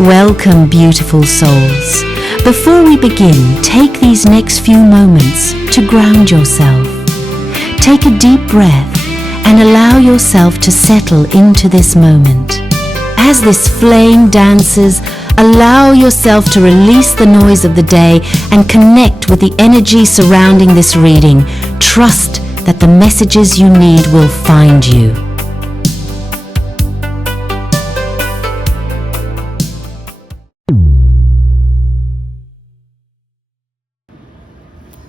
Welcome, beautiful souls. Before we begin, take these next few moments to ground yourself. Take a deep breath and allow yourself to settle into this moment. As this flame dances, allow yourself to release the noise of the day and connect with the energy surrounding this reading. Trust that the messages you need will find you.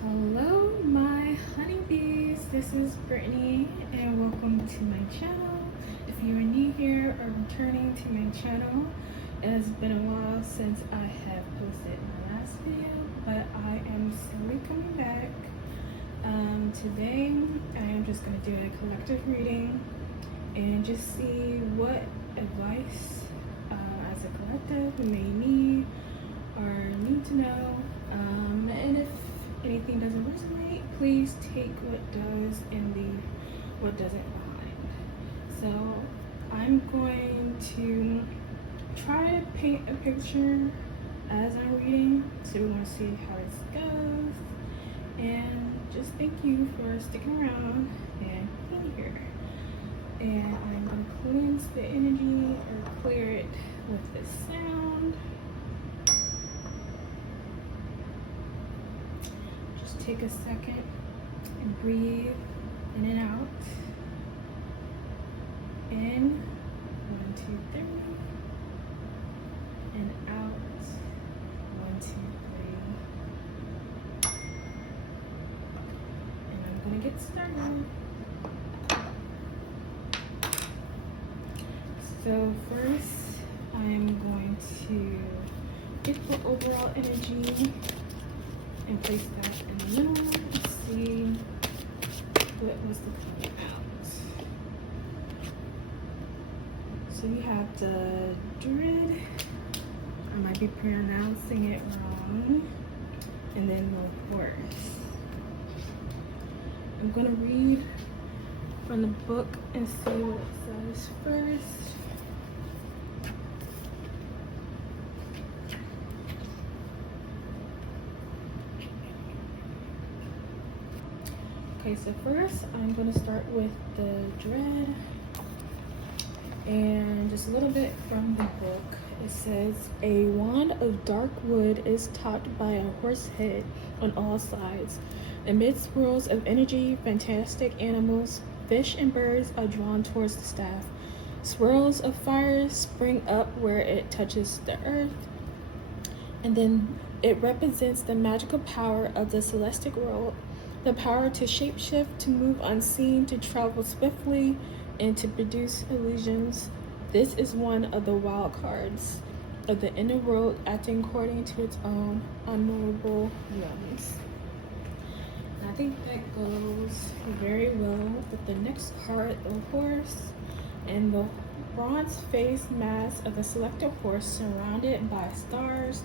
Hello my honeybees, this is Brittany and welcome to my channel. If you are new here or returning to my channel, it has been a while since I have posted my last video, but I am slowly coming back. Today I am just going to do a collective reading and just see what advice as a collective we may need or need to know, and if anything doesn't resonate, please take what does and leave what doesn't behind. So I'm going to try to paint a picture as I'm reading, so we're going to see how this goes, and just thank you for sticking around and being here. And I'm going to cleanse the energy or clear it with this sound. Just take a second and breathe in and out. In, 1, 2, 3, and out, 1, 2, 3. And I'm gonna get started. So first, I'm going to get the overall energy and place that in the middle and see what was the coming out. So you have the dread, I might be pronouncing it wrong, and then the horse. I'm gonna read from the book and see what it says first. Okay, so first I'm going to start with the dread, and just a little bit from the book. It says, a wand of dark wood is topped by a horse head on all sides. Amid swirls of energy, fantastic animals, fish and birds are drawn towards the staff. Swirls of fire spring up where it touches the earth, and then it represents the magical power of the celestial world. The power to shapeshift, to move unseen, to travel swiftly, and to produce illusions. This is one of the wild cards of the inner world, acting according to its own unknowable whims. And I think that goes very well with the next card, the horse, and the bronze face mask of the selected horse surrounded by stars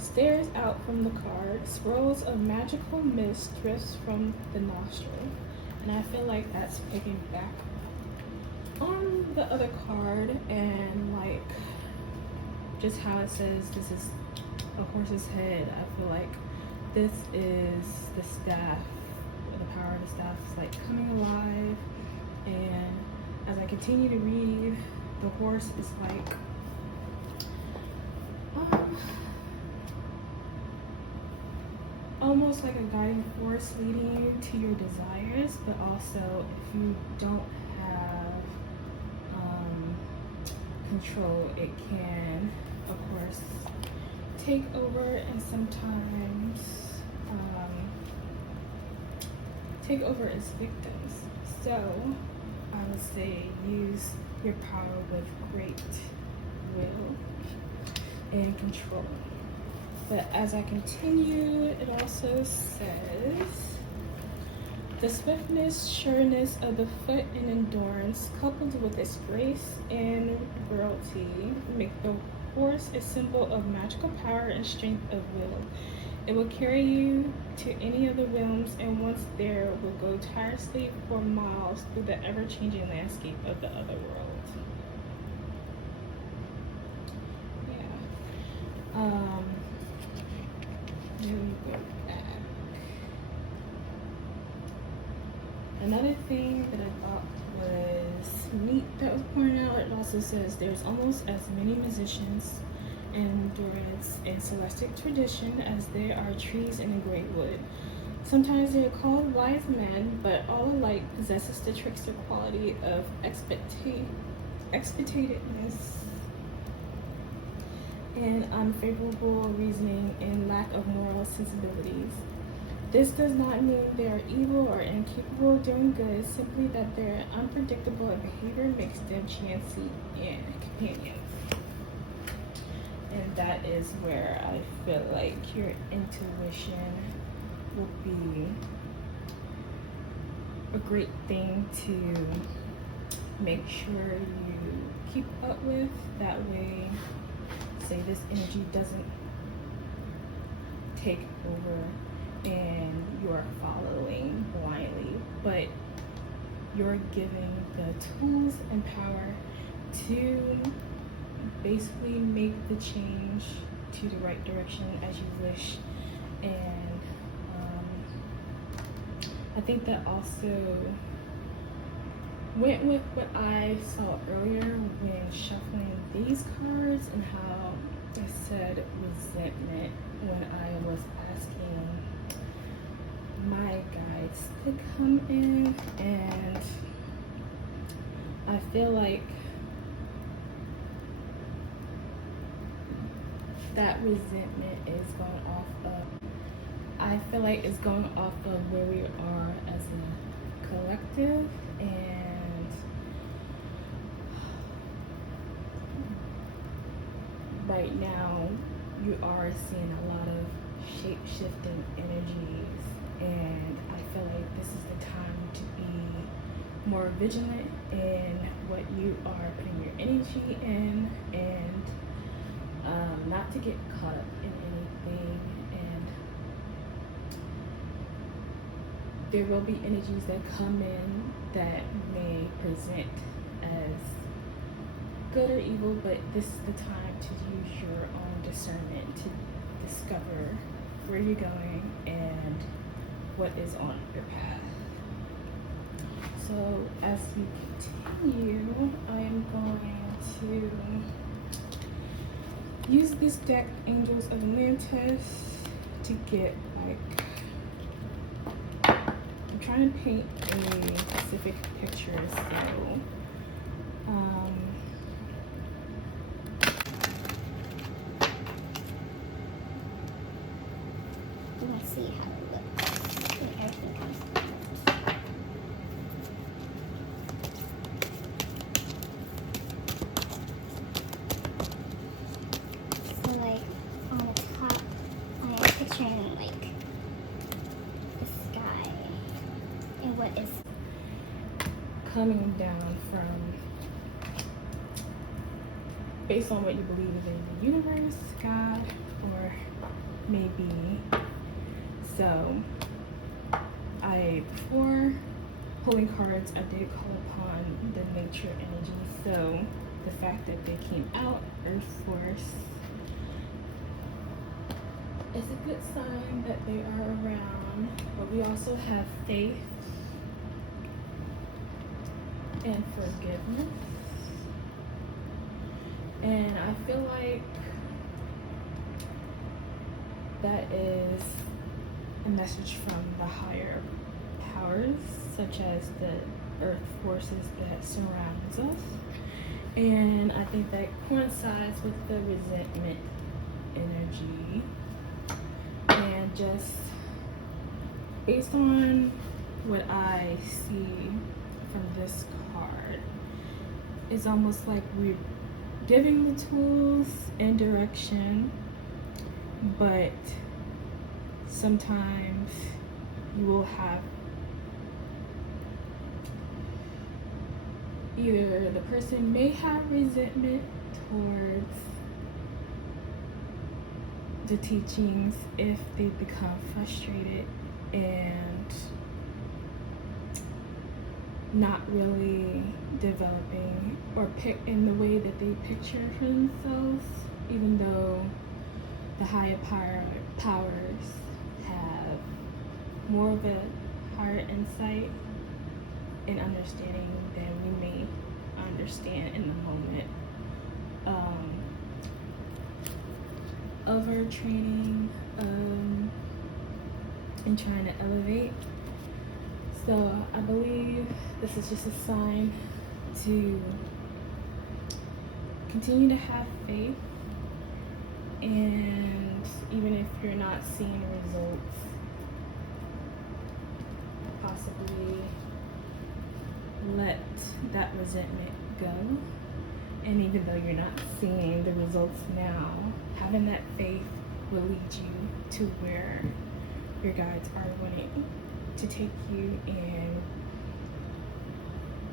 stares out from the card. Swirls of magical mist drifts from the nostril. And I feel like that's picking back on the other card, and like just how it says this is a horse's head. I feel like this is the staff, or the power of the staff is like coming alive. And as I continue to read, the horse is like almost like a guiding force leading you to your desires, but also if you don't have control, it can of course take over and sometimes take over its victims. So I would say use your power with great will and control. But as I continue, it also says, the swiftness, sureness of the foot and endurance, coupled with its grace and virility, make the horse a symbol of magical power and strength of will. It will carry you to any of the realms, and once there, will go tirelessly for miles through the ever-changing landscape of the other world. Yeah. Let me go back. Another thing that I thought was neat that was pointed out, it also says there's almost as many musicians and endurance in celestic tradition as there are trees in the great wood. Sometimes they are called wise men, but all alike possesses the trickster quality of expectatedness and unfavorable reasoning and lack of moral sensibilities. This does not mean they are evil or incapable of doing good, simply that their unpredictable behavior makes them chancy and companions. And that is where I feel like your intuition will be a great thing to make sure you keep up with. That way, say this energy doesn't take over and you're following blindly, but you're giving the tools and power to basically make the change to the right direction as you wish. And I think that also went with what I saw earlier when shuffling these cards, and how I said resentment when I was asking my guides to come in. And I feel like that resentment is going off of, I feel like it's going off of where we are as a collective, and right now you are seeing a lot of shape-shifting energies, and I feel like this is the time to be more vigilant in what you are putting your energy in, and not to get caught up in anything. And there will be energies that come in that may present as good or evil, but this is the time to use your own discernment to discover where you're going and what is on your path. So as we continue, I am going to use this deck, Angels of Atlantis, to get like, I'm trying to paint a specific picture, so let's see how it looks when everything comes together. So like on the top, I am picturing like the sky and what is coming down from, based on what you believe in the universe, God, or maybe. So before pulling cards, I did call upon the nature energy. So the fact that they came out, Earth Force, is a good sign that they are around. But we also have faith and forgiveness. And I feel like that is a message from the higher powers, such as the earth forces that surrounds us. And I think that coincides with the resentment energy. And just based on what I see from this card, it's almost like we're giving the tools and direction, but sometimes you will have either the person may have resentment towards the teachings if they become frustrated and not really developing or pick in the way that they picture for themselves, even though the higher powers have more of a higher insight and understanding than we may understand in the moment. Of our training and trying to elevate. So I believe this is just a sign to continue to have faith, and even if you're not seeing results, possibly let that resentment go. And even though you're not seeing the results now, having that faith will lead you to where your guides are wanting to take you and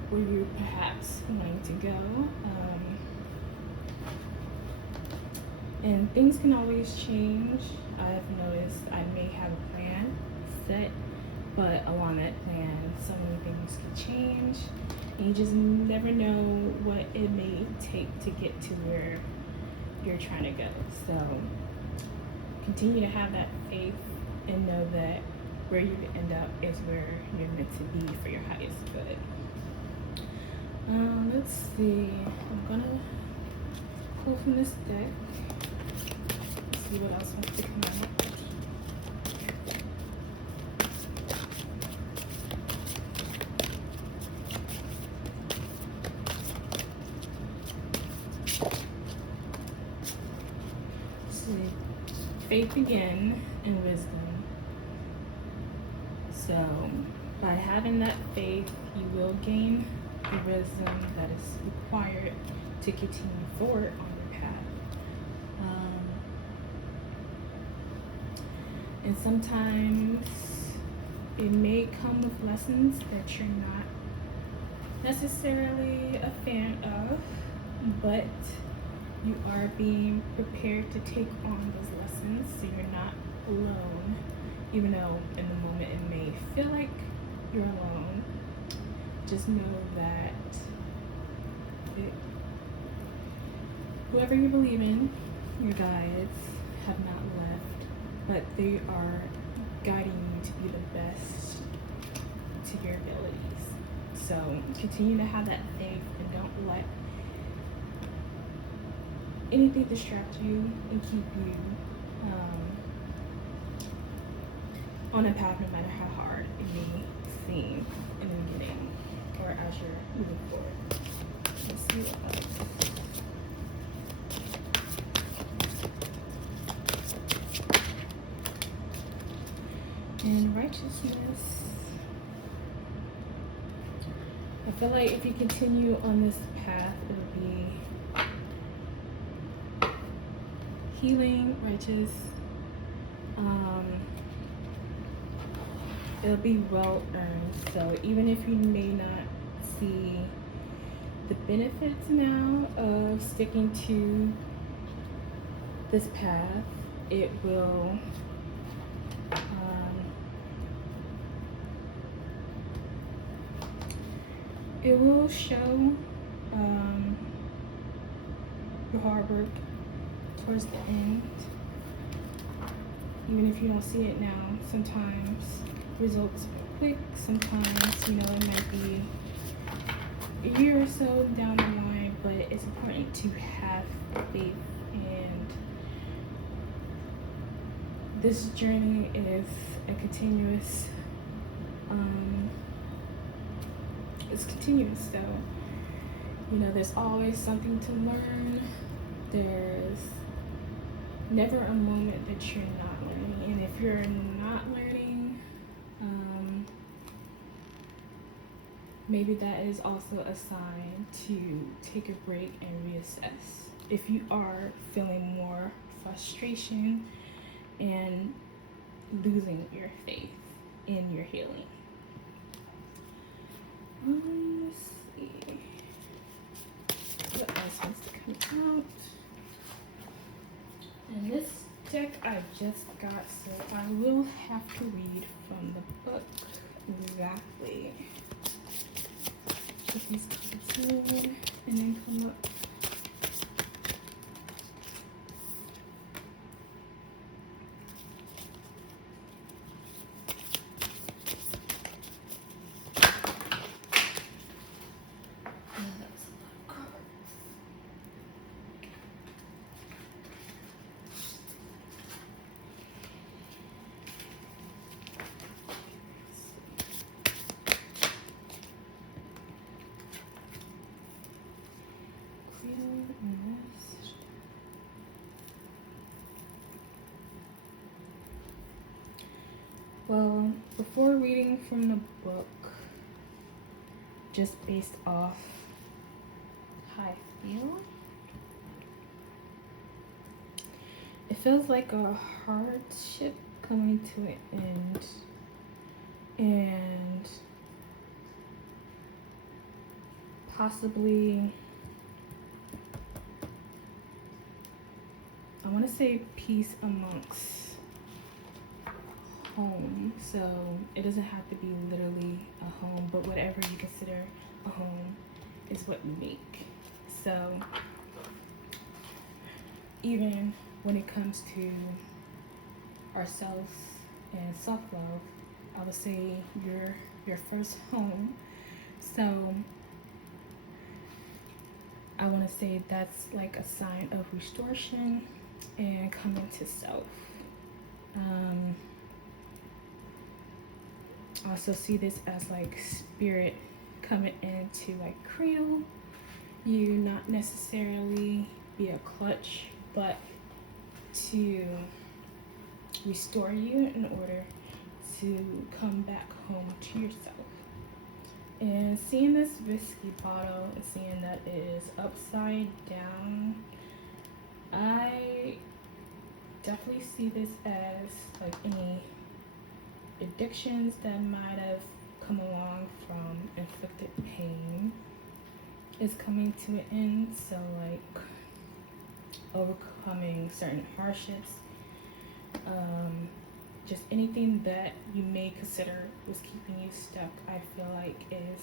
where you're perhaps wanting to go. And things can always change. I've noticed I may have a plan set, but along that plan, so many things can change. And you just never know what it may take to get to where you're trying to go. So continue to have that faith and know that where you end up is where you're meant to be for your highest good. Let's see. I'm gonna pull from this deck. See what else wants to come out. Faith again and wisdom. So by having that faith, you will gain the wisdom that is required to continue forward on your path. And sometimes it may come with lessons that you're not necessarily a fan of, but you are being prepared to take on those lessons, so you're not alone, even though in the moment it may feel like you're alone. Just know that whoever you believe in, your guides have not left, but they are guiding you to be the best to your abilities. So continue to have that faith and don't let anything distract you and keep you on a path, no matter how hard it may seem in the beginning or as you're moving forward. Let's see what else. And righteousness. I feel like if you continue on this path, it'll be healing, righteous. It'll be well earned. So even if you may not see the benefits now of sticking to this path, it will show your hard work towards the end. Even if you don't see it now, sometimes results are quick, sometimes, you know, it might be a year or so down the line, but it's important to have faith. And this journey is a continuous, it's continuous. So, you know, there's always something to learn. There's never a moment that you're not learning. And if you're not learning, maybe that is also a sign to take a break and reassess. If you are feeling more frustration and losing your faith in your healing. Let's see. What else wants to come out? And this deck I just got, so I will have to read from the book exactly what these cards mean, and then come up. Well, before reading from the book, just based off how I feel, it feels like a hardship coming to an end, and possibly, I want to say peace amongst home. So it doesn't have to be literally a home, but whatever you consider a home is what you make. So even when it comes to ourselves and self-love, I would say your first home. So I want to say that's like a sign of restoration and coming to self. I also see this as like spirit coming in to like cradle you, not necessarily be a clutch, but to restore you in order to come back home to yourself. And seeing this whiskey bottle and seeing that it is upside down, I definitely see this as like any addictions that might have come along from inflicted pain is coming to an end. So like overcoming certain hardships, just anything that you may consider was keeping you stuck, I feel like is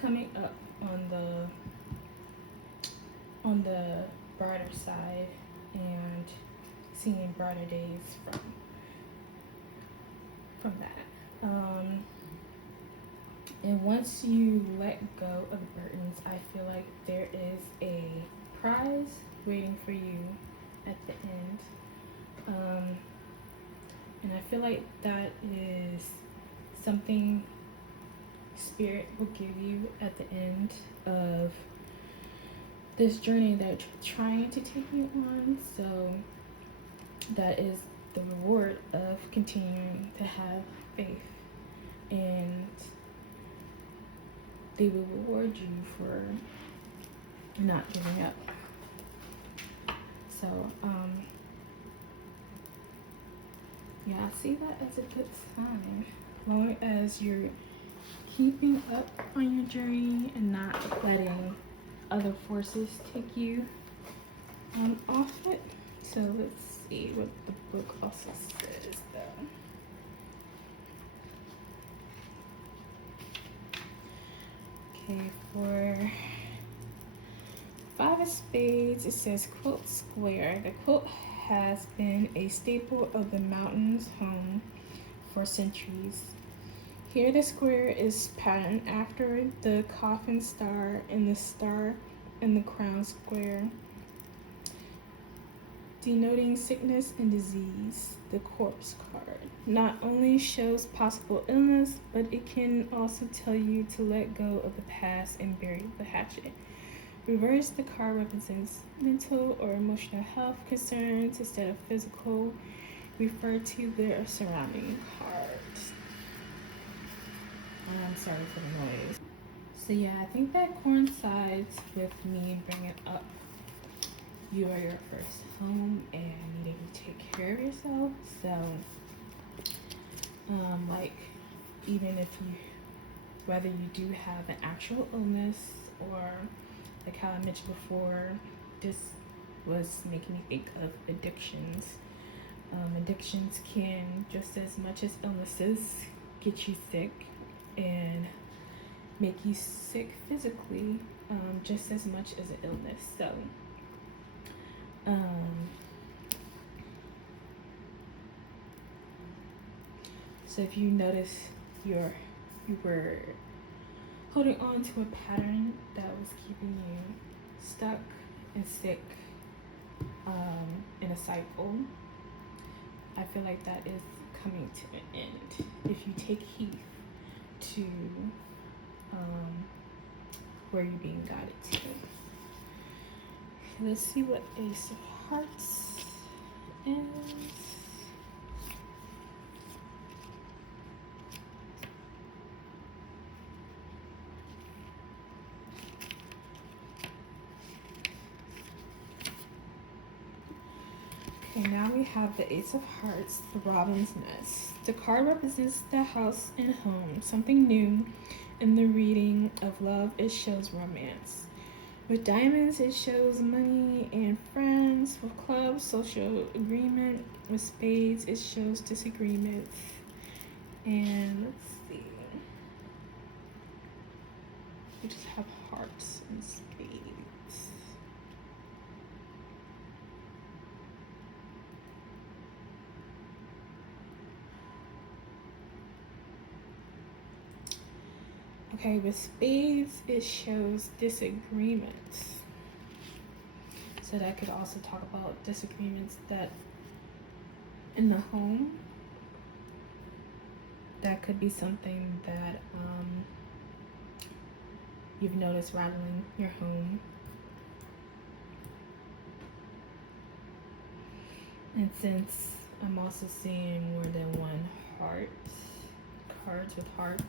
coming up on the brighter side and seeing brighter days from that. And once you let go of the burdens, I feel like there is a prize waiting for you at the end. And I feel like that is something spirit will give you at the end of this journey that you're trying to take you on. So that is the reward of continuing to have faith, and they will reward you for not giving up. So yeah, I see that as a good sign. As long as you're keeping up on your journey and not letting other forces take you off it. So let's see what the book also says though. Okay, for Five of Spades, it says, quote, square. The quote has been a staple of the mountain's home for centuries. Here the square is patterned after the coffin star and the star in the crown square, denoting sickness and disease. The corpse card not only shows possible illness, but it can also tell you to let go of the past and bury the hatchet. Reverse, the card represents mental or emotional health concerns instead of physical. Refer to their surrounding cards. I'm sorry for the noise. So yeah, I think that coincides with me bringing up you are your first home and needing to take care of yourself. So like even if you, whether you do have an actual illness or like how I mentioned before, this was making me think of addictions. Addictions can, just as much as illnesses, get you sick and make you sick physically, just as much as an illness. So if you notice you were holding on to a pattern that was keeping you stuck and sick in a cycle, I feel like that is coming to an end if you take heed to where you're being guided to. Let's see what Ace of Hearts is. Okay, now we have the Ace of Hearts, the Robin's Nest. The card represents the house and home, something new. In the reading of love, it shows romance. With diamonds, it shows money and friends. With clubs, social agreement. With spades, it shows disagreements. And let's see. We just have hearts and spades. Okay, with spades, it shows disagreements. So that could also talk about disagreements that in the home. That could be something that you've noticed rattling your home. And since I'm also seeing more than one heart, cards with hearts,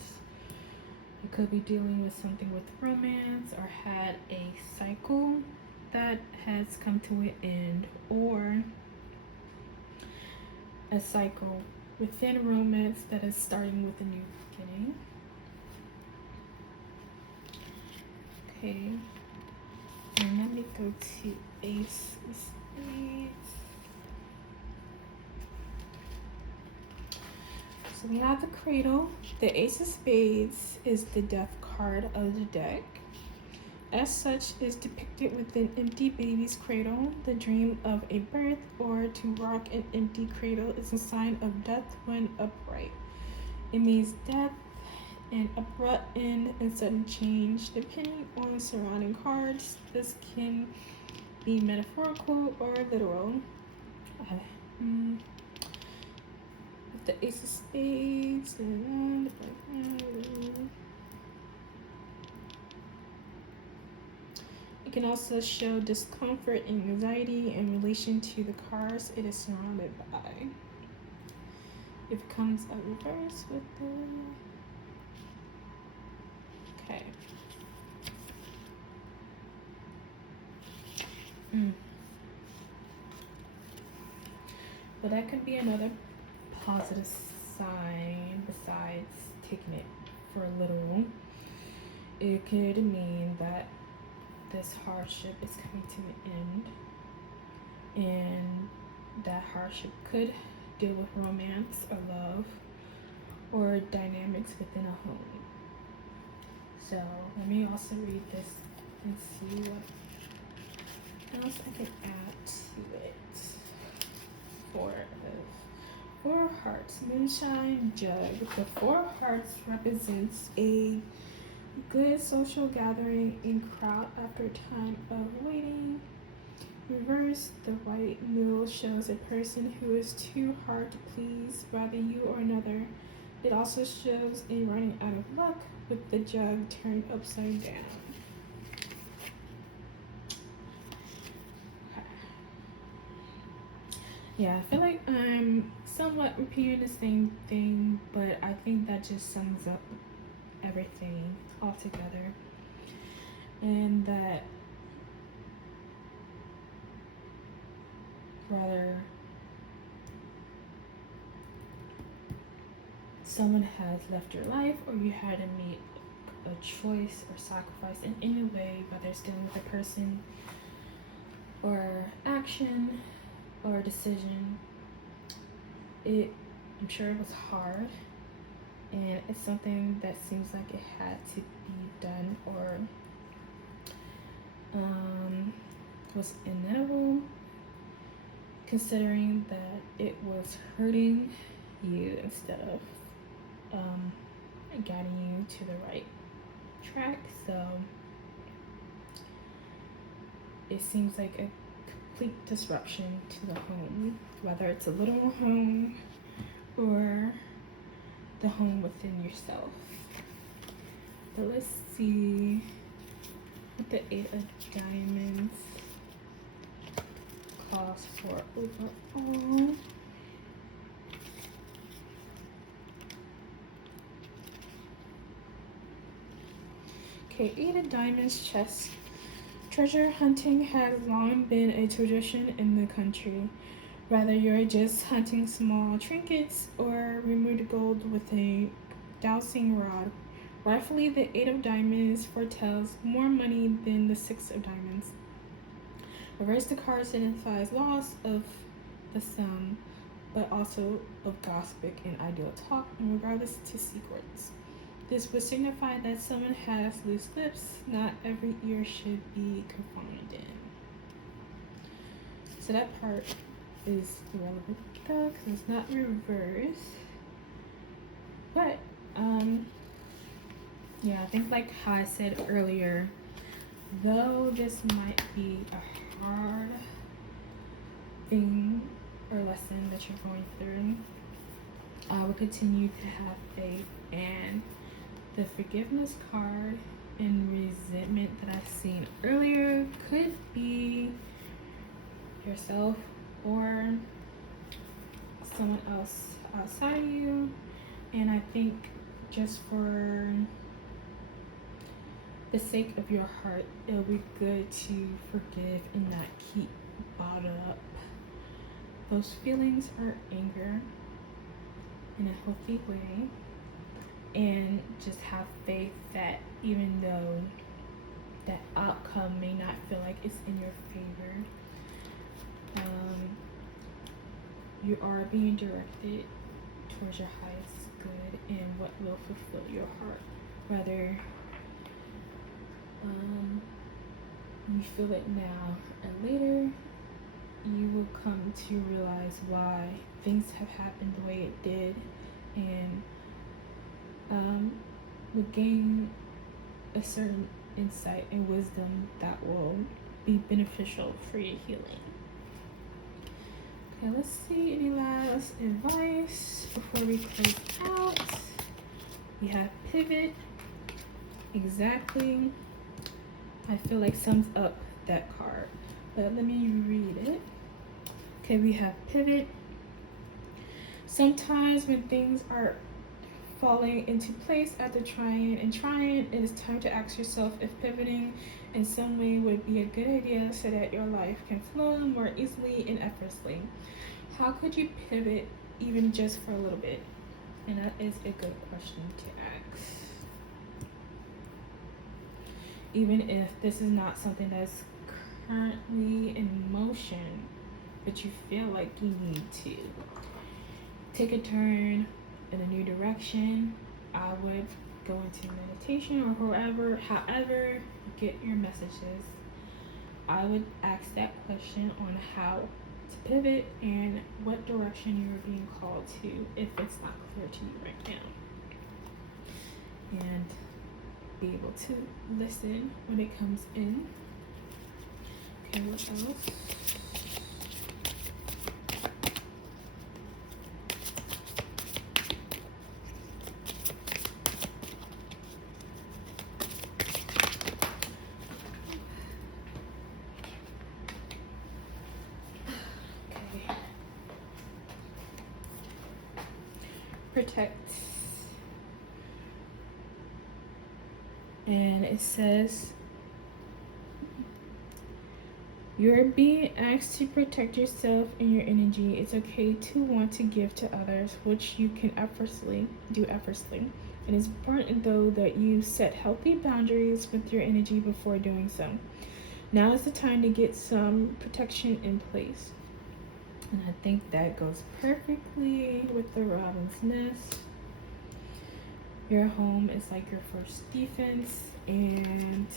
you could be dealing with something with romance or had a cycle that has come to an end, or a cycle within romance that is starting with a new beginning. Okay, and let me go to Ace of Spades. So we have the Cradle. The Ace of Spades is the death card of the deck. As such, is depicted with an empty baby's cradle. The dream of a birth or to rock an empty cradle is a sign of death when upright. It means death, an abrupt end, and sudden change. Depending on surrounding cards, this can be metaphorical or literal. With the Ace of Spades, it can also show discomfort and anxiety in relation to the cards it is surrounded by. If it comes out reverse with the... Okay. But that could be another positive sign besides taking it for a little. It could mean that this hardship is coming to an end, and that hardship could deal with romance or love or dynamics within a home. So let me also read this and see what else I can add to it. Four of Hearts, Moonshine, Jug. The Four of Hearts represents a good social gathering in crowd after time of waiting. Reverse, the white mule shows a person who is too hard to please, rather you or another. It also shows a running out of luck with the jug turned upside down. Yeah, I feel like I'm somewhat repeating the same thing, but I think that just sums up everything all together. And that rather someone has left your life, or you had to make a choice or sacrifice in any way, whether it's dealing with a person or action or decision. I'm sure it was hard, and it's something that seems like it had to be done or was inevitable, considering that it was hurting you instead of guiding you to the right track. So it seems like a complete disruption to the home, whether it's a little home or the home within yourself. But let's see what the Eight of Diamonds calls for overall. Okay, Eight of Diamonds, chest. Treasure hunting has long been a tradition in the country. Whether you're just hunting small trinkets or removed gold with a dowsing rod, rightfully the 8 of diamonds foretells more money than the 6 of diamonds. Reverse the card signifies loss of the sum, but also of gossip and ideal talk in regards to secrets. This would signify that someone has loose lips. Not every ear should be confined in. So that part is irrelevant though, because it's not reverse. But yeah, I think like how I said earlier, though this might be a hard thing or lesson that you're going through, I will continue to have faith. And the forgiveness card and resentment that I've seen earlier could be yourself or someone else outside of you. And I think just for the sake of your heart, it'll be good to forgive and not keep bottled up those feelings or anger in a healthy way, and just have faith that even though that outcome may not feel like it's in your favor, you are being directed towards your highest good and what will fulfill your heart. Whether you feel it now or later, you will come to realize why things have happened the way it did, and will gain a certain insight and wisdom that will be beneficial for your healing. Okay, let's see any last advice before we close out. We have pivot. Exactly, I feel like sums up that card, but let me read it. Okay, we have pivot. Sometimes when things are falling into place after trying, it is time to ask yourself if pivoting in some way would be a good idea so that your life can flow more easily and effortlessly. How could you pivot even just for a little bit? And that is a good question to ask. Even if this is not something that's currently in motion, but you feel like you need to take a turn in a new direction, I would go into meditation or however you get your messages. I would ask that question on how to pivot and what direction you are being called to if it's not clear to you right now. And be able to listen when it comes in. Okay, what else? Protect. And it says you're being asked to protect yourself and your energy. It's okay to want to give to others, which you can effortlessly do. It is important though that you set healthy boundaries with your energy before doing so. Now is the time to get some protection in place. And I think that goes perfectly with the Robin's Nest. Your home is like your first defense, and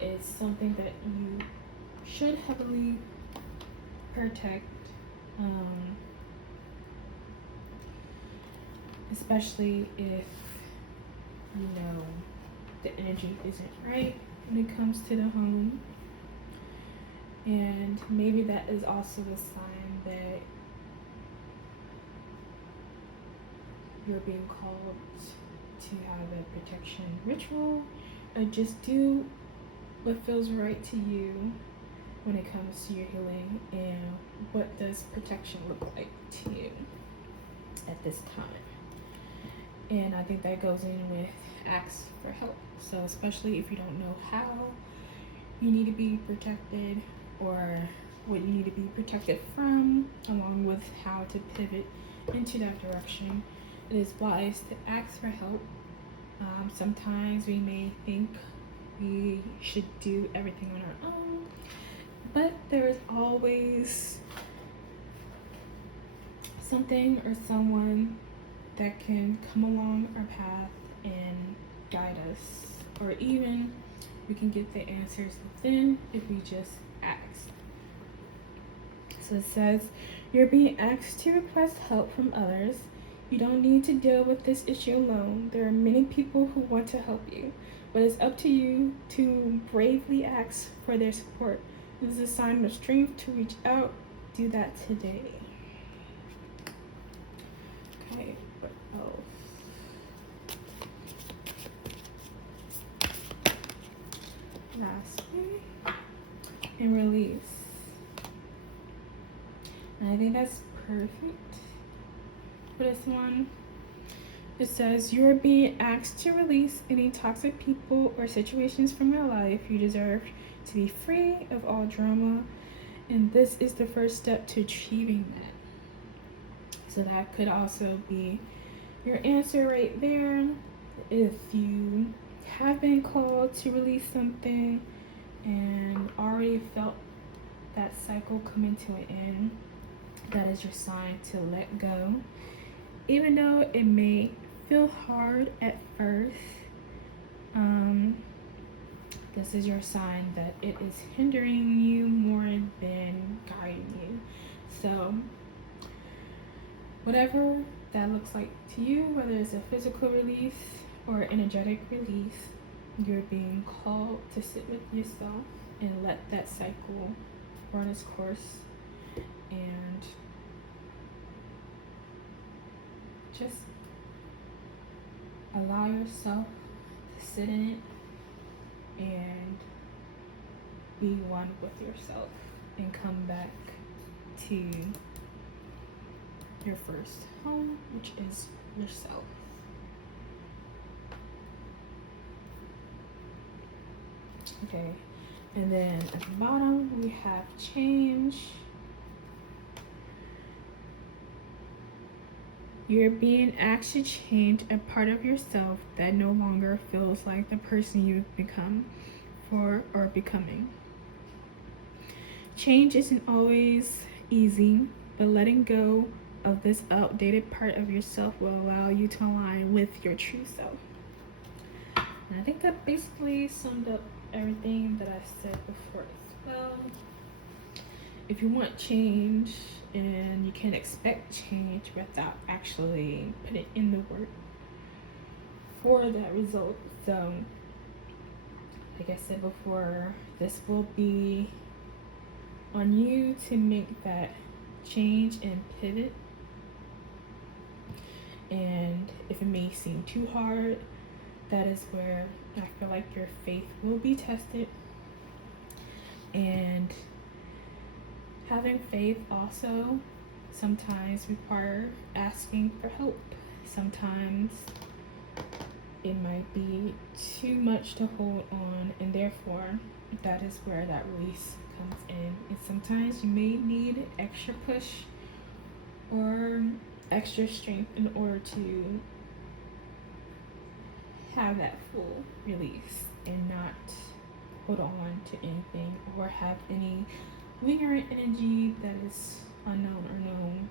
it's something that you should heavily protect, especially if you know the energy isn't right when it comes to the home. And maybe that is also a sign that you're being called to have a protection ritual, or just do what feels right to you when it comes to your healing. And what does protection look like to you at this time? And I think that goes in with ask for help. So especially if you don't know how you need to be protected, or what you need to be protected from, along with how to pivot into that direction. It is wise to ask for help. Sometimes we may think we should do everything on our own, but there is always something or someone that can come along our path and guide us, or even we can get the answers within if we just ask. So it says, you're being asked to request help from others. You don't need to deal with this issue alone. There are many people who want to help you, but it's up to you to bravely ask for their support. This is a sign of strength to reach out. Do that today. Okay, what else? Lastly, and release. And I think that's perfect for this one. It says, you are being asked to release any toxic people or situations from your life. You deserve to be free of all drama, and this is the first step to achieving that. So that could also be your answer right there. If you have been called to release something and already felt that cycle coming to an end, that is your sign to let go. Even though it may feel hard at first, this is your sign that it is hindering you more than guiding you. So whatever that looks like to you, whether it's a physical release or energetic release, you're being called to sit with yourself and let that cycle run its course, and just allow yourself to sit in it and be one with yourself and come back to your first home, which is yourself. Okay, and then at the bottom we have change. You're being asked to change a part of yourself that no longer feels like the person you've become for or becoming. Change isn't always easy, but letting go of this outdated part of yourself will allow you to align with your true self. And I think that basically summed up everything that I said before as well. If you want change, and you can't expect change without actually putting in the work for that result. So, like I said before, this will be on you to make that change and pivot. And if it may seem too hard, that is where I feel like your faith will be tested. And having faith also sometimes require asking for help. Sometimes it might be too much to hold on, and therefore that is where that release comes in. And sometimes you may need extra push or extra strength in order to have that full release and not hold on to anything or have any lingering energy that is unknown or known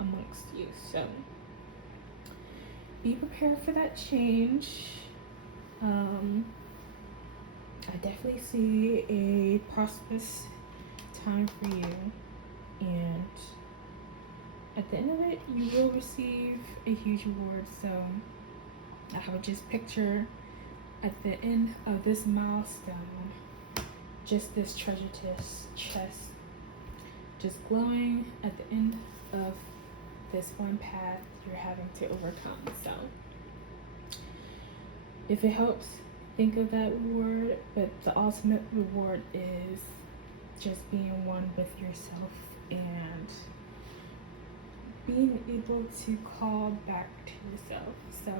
amongst you. So be prepared for that change. I definitely see a prosperous time for you, and at the end of it you will receive a huge reward. So I would just picture at the end of this milestone just this treasure chest just glowing at the end of this one path you're having to overcome. So if it helps, think of that reward, but the ultimate reward is just being one with yourself and being able to call back to yourself. So,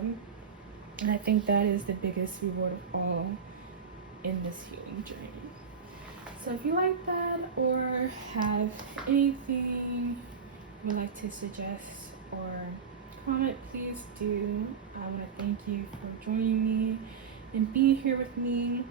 and I think that is the biggest reward of all in this healing journey. So if you like that or have anything you would like to suggest or comment, please do. I want to thank you for joining me and being here with me.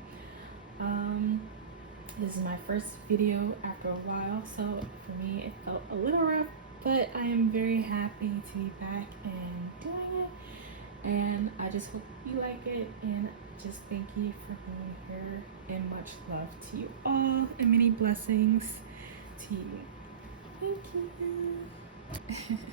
This is my first video after a while, so for me it felt a little rough, but I am very happy to be back and doing it, and I just hope you like it, and just thank you for being here, and much love to you all and many blessings to you. Thank you.